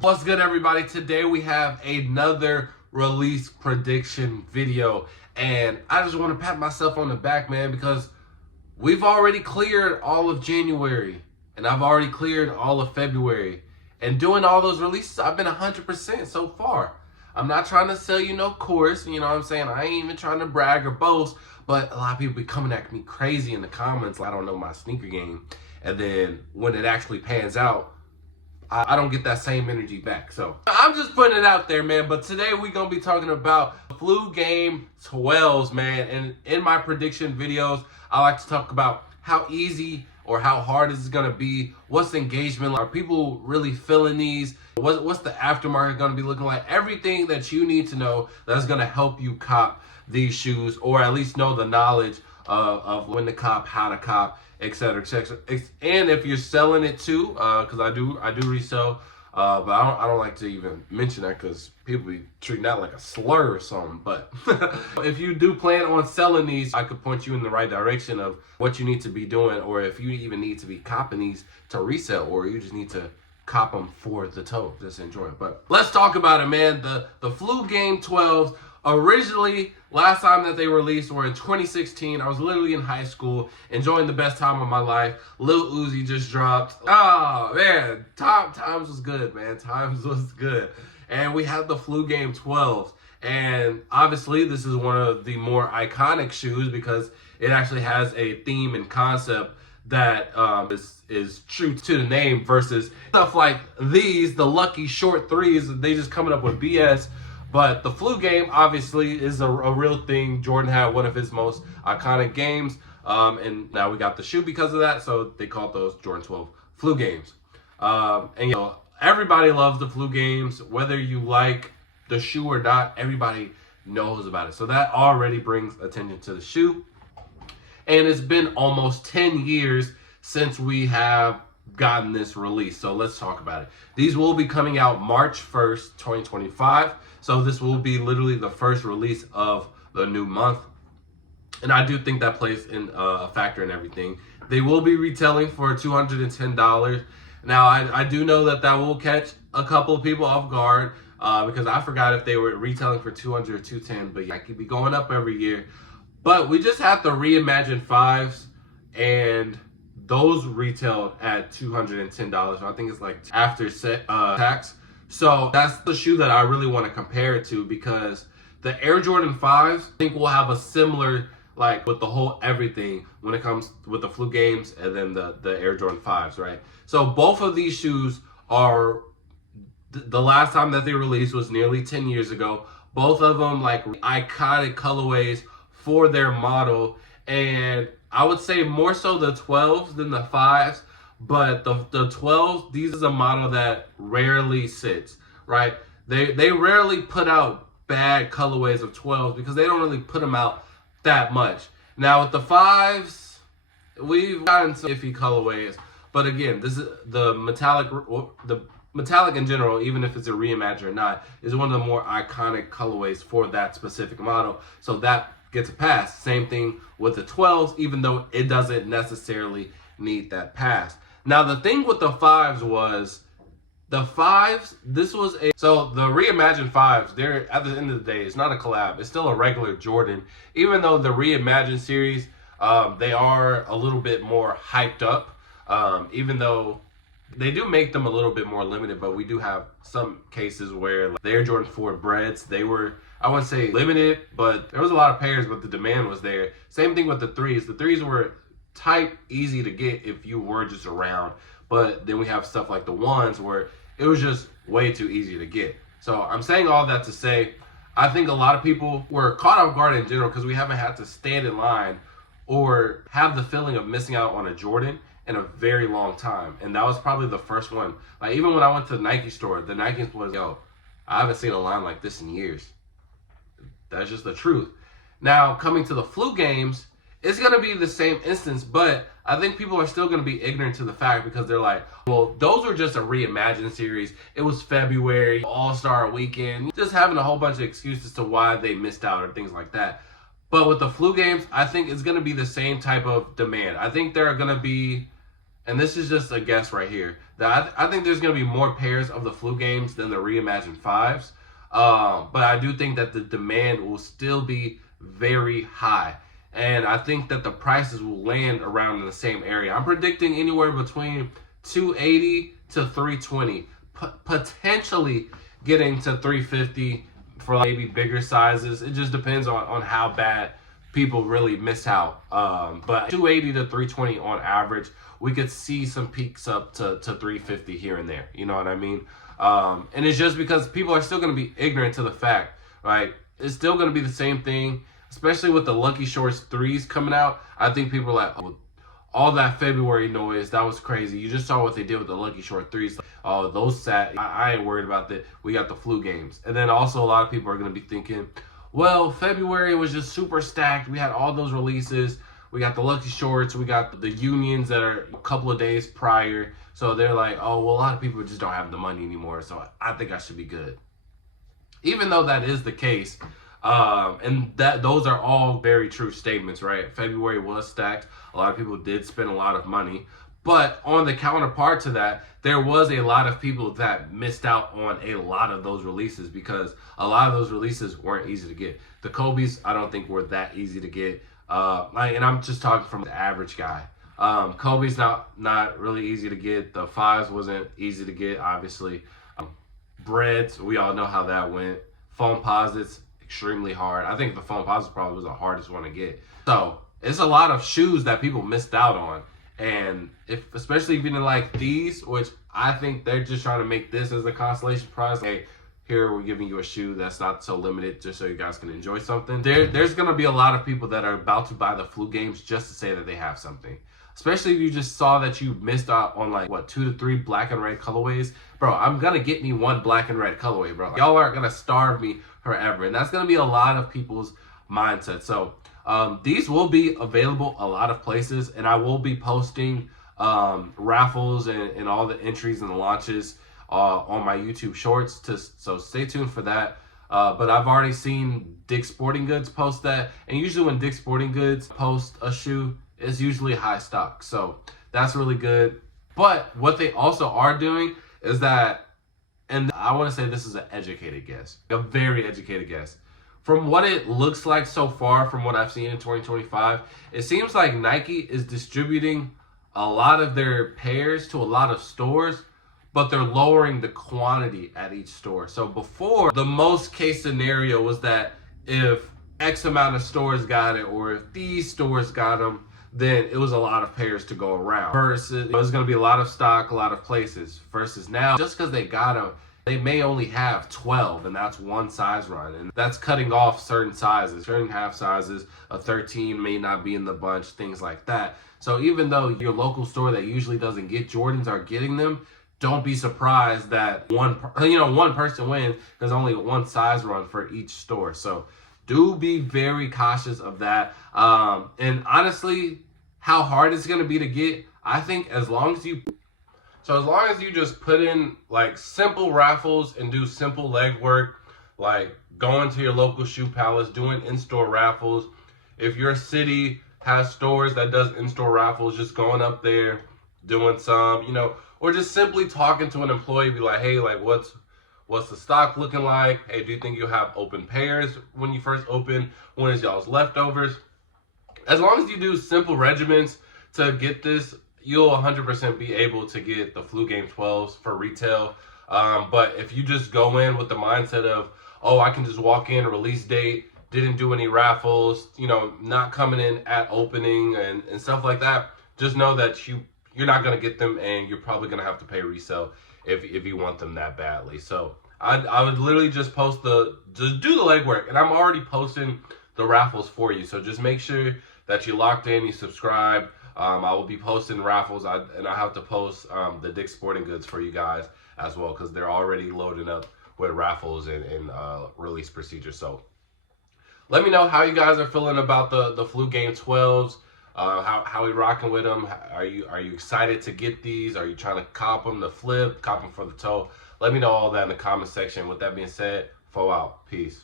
What's good, everybody? Today we have another release prediction video, and I just want to pat myself on the back, man, because we've already cleared all of January and I've already cleared all of February, and doing all those releases I've been 100% so far. I'm not trying to sell you no course, you know what I'm saying? I ain't even trying to brag or boast, but a lot of people be coming at me crazy in the comments like I don't know my sneaker game, and then when it actually pans out, I don't get that same energy back. So I'm just putting it out there, man. But today we're going to be talking about Flu Game 12s, man. And in my prediction videos, I like to talk about how easy or how hard is it going to be. What's the engagement like? Are people really feeling these? What's the aftermarket going to be looking like? Everything that you need to know that's going to help you cop these shoes, or at least know the knowledge of when to cop, how to cop, etc., etc. And if you're selling it too, because I do resell, but I don't like to even mention that because people be treating that like a slur or something. But if you do plan on selling these, I could point you in the right direction of what you need to be doing, or if you even need to be copping these to resell, or you just need to cop them for the toe, just enjoy it. But let's talk about it, man. The Flu Game 12s. Originally, last time that they released were in 2016. I was literally in high school, enjoying the best time of my life. Lil Uzi just dropped. Oh, man. Times was good, man. Times was good. And we had the Flu Game 12s. And obviously, this is one of the more iconic shoes because it actually has a theme and concept that is true to the name versus stuff like these, the lucky short threes. They just coming up with BS. But the Flu Game obviously is a real thing. Jordan had one of his most iconic games, and now we got the shoe because of that. So they called those Jordan 12 Flu Games. And you know, everybody loves the Flu Games, whether you like the shoe or not. Everybody knows about it. So that already brings attention to the shoe. And it's been almost 10 years since we have gotten this release. So let's talk about it. These will be coming out March 1st, 2025. So this will be literally the first release of the new month. And I do think that plays in a factor in everything. They will be retailing for $210. Now, I do know that will catch a couple of people off guard because I forgot if they were retailing for $200 or $210. But yeah, I could be going up every year. But we just have the Reimagined 5s, and those retailed at $210. So I think it's like after tax. So that's the shoe that I really want to compare it to, because the Air Jordan 5s, I think will have a similar, like with the whole everything when it comes with the Flu Games and then the Air Jordan 5s, right? So both of these shoes are, the last time that they released was nearly 10 years ago. Both of them like iconic colorways for their model. And I would say more so the 12s than the 5s. But the 12s, these is a model that rarely sits, right? They rarely put out bad colorways of 12s because they don't really put them out that much. Now with the 5s, we've gotten some iffy colorways. But again, this is the metallic in general, even if it's a reimagine or not, is one of the more iconic colorways for that specific model. So that gets a pass. Same thing with the 12s, even though it doesn't necessarily need that pass. Now, the thing with the 5s was, the 5s, so the Reimagined 5s, they're, at the end of the day, it's not a collab. It's still a regular Jordan. Even though the Reimagined series, they are a little bit more hyped up, even though they do make them a little bit more limited, but we do have some cases where like, the Air Jordan 4 breads, they were, I wouldn't say limited, but there was a lot of pairs, but the demand was there. Same thing with the 3s. The 3s were tight, easy to get if you were just around, but then we have stuff like the 1s where it was just way too easy to get. So I'm saying all that to say, I think a lot of people were caught off guard in general because we haven't had to stand in line or have the feeling of missing out on a Jordan in a very long time. And that was probably the first one. Like even when I went to the Nike store, the Nike was, yo, I haven't seen a line like this in years. That's just the truth. Now coming to the Flu Games, it's going to be the same instance, but I think people are still going to be ignorant to the fact because they're like, well, those were just a reimagined series. It was February, All-Star Weekend. Just having a whole bunch of excuses to why they missed out or things like that. But with the Flu Games, I think it's going to be the same type of demand. I think there are going to be and this is just a guess right here, that I think there's going to be more pairs of the flu games than the reimagined fives. But I do think that the demand will still be very high. And I think that the prices will land around in the same area. I'm predicting anywhere between 280 to 320, potentially getting to 350 for maybe bigger sizes. It just depends on how bad people really miss out. But 280 to 320 on average, we could see some peaks up to 350 here and there. You know what I mean? And it's just because people are still going to be ignorant to the fact, right? It's still going to be the same thing, especially with the Lucky Shorts 3s coming out. I think people are like, oh, all that February noise, that was crazy. You just saw what they did with the Lucky Short 3s. Oh, those sat. I ain't worried about that. We got the flu games. And then also a lot of people are going to be thinking, well, February was just super stacked. We had all those releases. We got the Lucky Shorts. We got the Unions that are a couple of days prior. So they're like, oh, well, a lot of people just don't have the money anymore. So I think I should be good. Even though that is the case, and that those are all very true statements, right? February was stacked. A lot of people did spend a lot of money. But on the counterpart to that, there was a lot of people that missed out on a lot of those releases because a lot of those releases weren't easy to get. The Kobe's, I don't think were that easy to get. And I'm just talking from the average guy. Kobe's not really easy to get. The fives wasn't easy to get, obviously. Breads, we all know how that went. Foam posits, extremely hard. I think the foam posits probably was the hardest one to get. So it's a lot of shoes that people missed out on. And especially if you didn't like these, which I think they're just trying to make this as a consolation prize. Hey, here we're giving you a shoe that's not so limited just so you guys can enjoy something. There's going to be a lot of people that are about to buy the flu games just to say that they have something. Especially if you just saw that you missed out on like, 2 to 3 black and red colorways. Bro, I'm going to get me one black and red colorway, bro. Y'all aren't going to starve me forever. And that's going to be a lot of people's mindset. So these will be available a lot of places. And I will be posting raffles and all the entries and the launches on my YouTube shorts. So stay tuned for that. But I've already seen Dick's Sporting Goods post that. And usually when Dick's Sporting Goods post a shoe, it's usually high stock. So that's really good. But what they also are doing is that, and I want to say this is an educated guess, a very educated guess. From what it looks like so far, from what I've seen in 2025, it seems like Nike is distributing a lot of their pairs to a lot of stores, but they're lowering the quantity at each store. So before, the most case scenario was that if X amount of stores got it, or if these stores got them, then it was a lot of pairs to go around. Versus, it was going to be a lot of stock, a lot of places. Versus now, just because they got them, they may only have 12, and that's one size run. And that's cutting off certain sizes, certain half sizes. A 13 may not be in the bunch, things like that. So even though your local store that usually doesn't get Jordans are getting them, don't be surprised that one person wins because only one size run for each store. So do be very cautious of that. And honestly, how hard it's going to be to get, I think as long as you just put in like simple raffles and do simple legwork, like going to your local shoe palace, doing in-store raffles. If your city has stores that does in-store raffles, just going up there, doing some, or just simply talking to an employee, be like, hey, like what's the stock looking like? Hey, do you think you'll have open pairs when you first open? When is y'all's leftovers? As long as you do simple regimens to get this, you'll 100% be able to get the Flu Game 12s for retail. But if you just go in with the mindset of, oh, I can just walk in, release date, didn't do any raffles, not coming in at opening and stuff like that, just know that you're not going to get them, and you're probably going to have to pay resale if you want them that badly. So I would literally just just do the legwork, and I'm already posting the raffles for you. So just make sure that you locked in, you subscribe. I will be posting raffles, and I have to post the Dick's Sporting Goods for you guys as well, because they're already loading up with raffles and release procedures. So let me know how you guys are feeling about the Flu Game 12s. How we rocking with them? Are you excited to get these? Are you trying to cop them, the flip, cop them for the toe? Let me know all that in the comment section. With that being said, 4 out. Peace.